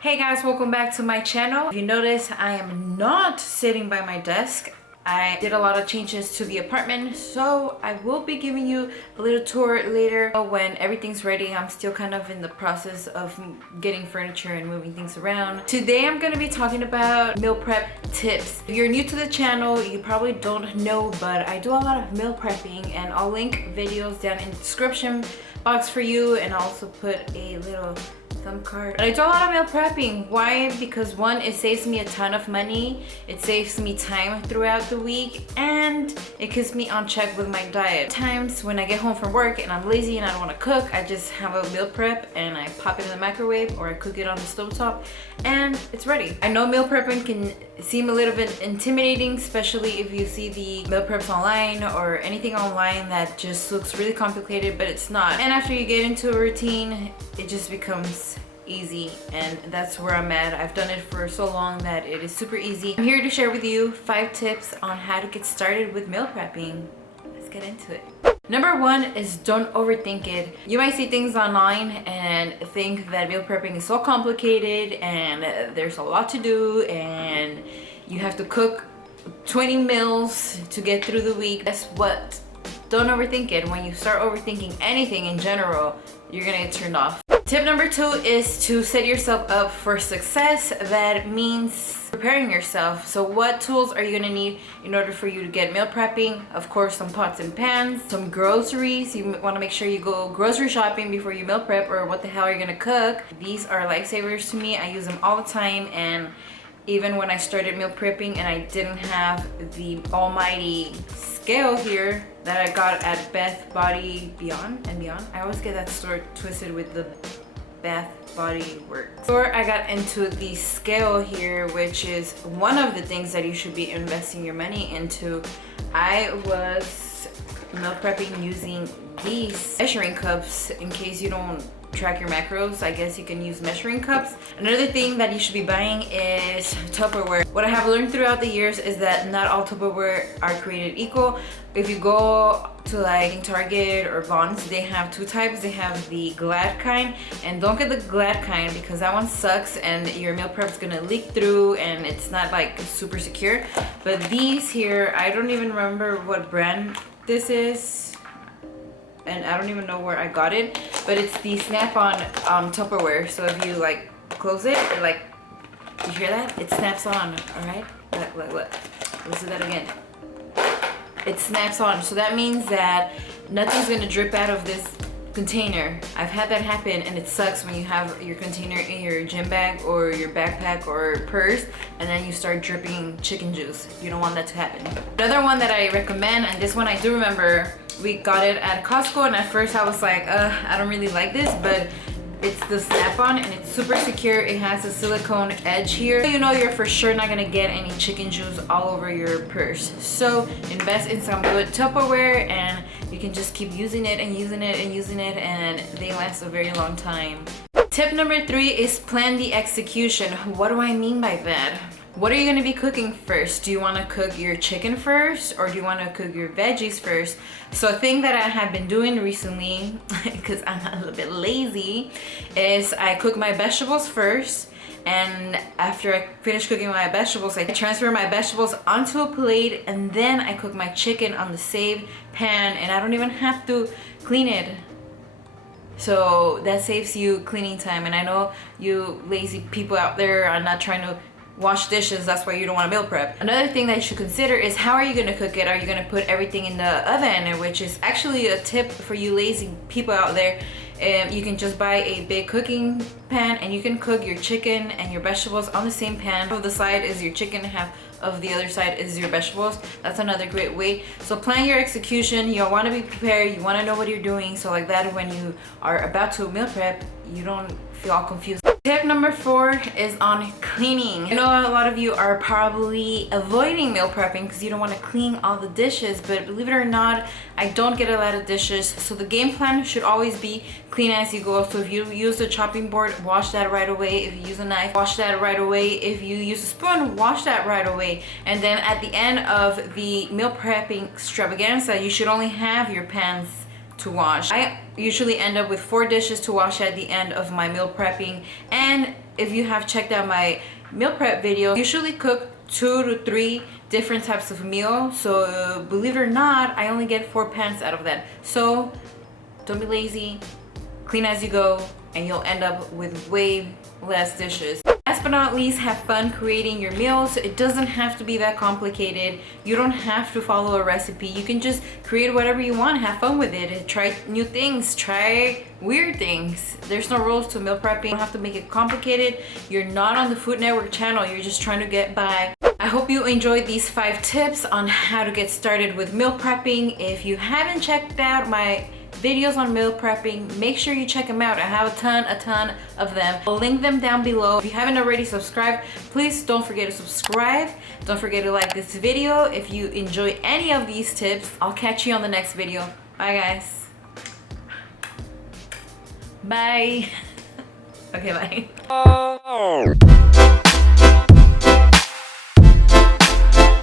Hey guys, welcome back to my channel. If you notice, I am not sitting by my desk. I did a lot of changes to the apartment, so I will be giving you a little tour later when everything's ready. I'm still kind of in the process of getting furniture and moving things around. Today I'm going to be talking about meal prep tips. If you're new to the channel, you probably don't know, but I do a lot of meal prepping, and I'll link videos down in the description box for you, and I'll also put a little thumb card. But I do a lot of meal prepping. Why? Because one, it saves me a ton of money, it saves me time throughout the week, and it keeps me on check with my diet. Times when I get home from work and I'm lazy and I don't want to cook, I just have a meal prep and I pop it in the microwave or I cook it on the stovetop and it's ready. I know meal prepping can seem a little bit intimidating, especially if you see the meal preps online or anything online that just looks really complicated, but it's not. And after you get into a routine, it just becomes easy, and that's where I'm at. I've done it for so long that it is super easy. I'm here to share with you 5 tips on how to get started with meal prepping. Let's get into it. Number 1 is don't overthink it. You might see things online and think that meal prepping is so complicated and there's a lot to do and you have to cook 20 meals to get through the week. Guess what? Don't overthink it. When you start overthinking anything in general, you're gonna get turned off. Tip number 2 is to set yourself up for success. That means preparing yourself. So what tools are you gonna need in order for you to get meal prepping? Of course, some pots and pans, some groceries. You wanna make sure you go grocery shopping before you meal prep, or what the hell are you gonna cook? These are lifesavers to me. I use them all the time, and even when I started meal prepping and I didn't have the almighty scale here that I got at Bath Body Beyond and Beyond. I always get that store twisted with the Bath Body Works. Or I got into the scale here, which is one of the things that you should be investing your money into. I was meal prepping using these measuring cups in case you don't track your macros. I guess you can use measuring cups. Another thing that you should be buying is Tupperware. What I have learned throughout the years is that not all Tupperware are created equal. If you go to like Target or Vons, they have 2 types. They have the Glad kind, and don't get the Glad kind because that one sucks and your meal prep is gonna leak through and it's not like super secure. But these here, I don't even remember what brand this is, and I don't even know where I got it, but it's the snap-on Tupperware. So if you like close it, it like, you hear that? It snaps on, all right? Look. Let's do that again. It snaps on, so that means that nothing's gonna drip out of this container. I've had that happen, and it sucks when you have your container in your gym bag or your backpack or purse and then you start dripping chicken juice. You don't want that to happen. Another one that I recommend, and this one I do remember, we got it at Costco, and at first I was like, I don't really like this, but it's the snap-on and it's super secure. It has a silicone edge here, so you know you're for sure not gonna get any chicken juice all over your purse. So invest in some good Tupperware and you can just keep using it and using it and using it, and they last a very long time. Tip number 3 is plan the execution. What do I mean by that? What are you gonna be cooking first? Do you wanna cook your chicken first, or do you wanna cook your veggies first? So a thing that I have been doing recently, because I'm a little bit lazy, is I cook my vegetables first, and after I finish cooking my vegetables, I transfer my vegetables onto a plate, and then I cook my chicken on the same pan, and I don't even have to clean it. So that saves you cleaning time, and I know you lazy people out there are not trying to wash dishes, that's why you don't want to meal prep. Another thing that you should consider is how are you going to cook it? Are you going to put everything in the oven, which is actually a tip for you lazy people out there. You can just buy a big cooking pan and you can cook your chicken and your vegetables on the same pan. Half of the side is your chicken, half of the other side is your vegetables. That's another great way. So plan your execution. You want to be prepared, you want to know what you're doing, so like that when you are about to meal prep, you don't feel all confused. Tip number 4 is on cleaning. I know a lot of you are probably avoiding meal prepping because you don't want to clean all the dishes, but believe it or not, I don't get a lot of dishes. So the game plan should always be clean as you go. So if you use a chopping board, wash that right away. If you use a knife, wash that right away. If you use a spoon, wash that right away. And then at the end of the meal prepping extravaganza, you should only have your pans to wash. I usually end up with 4 dishes to wash at the end of my meal prepping, and if you have checked out my meal prep video, I usually cook 2 to 3 different types of meal. So believe it or not, I only get 4 pans out of that. So don't be lazy, clean as you go, and you'll end up with way less dishes. Last but not least, have fun creating your meals. It doesn't have to be that complicated. You don't have to follow a recipe. You can just create whatever you want, have fun with it, and try new things, try weird things. There's no rules to meal prepping. You don't have to make it complicated. You're not on the Food Network channel. You're just trying to get by. I hope you enjoyed these 5 tips on how to get started with meal prepping. If you haven't checked out my videos on meal prepping, make sure you check them out. I have a ton of them. I'll link them down below. If you haven't already subscribed, please don't forget to subscribe. Don't forget to like this video if you enjoy any of these tips. I'll catch you on the next video. Bye guys. Bye. Okay, bye.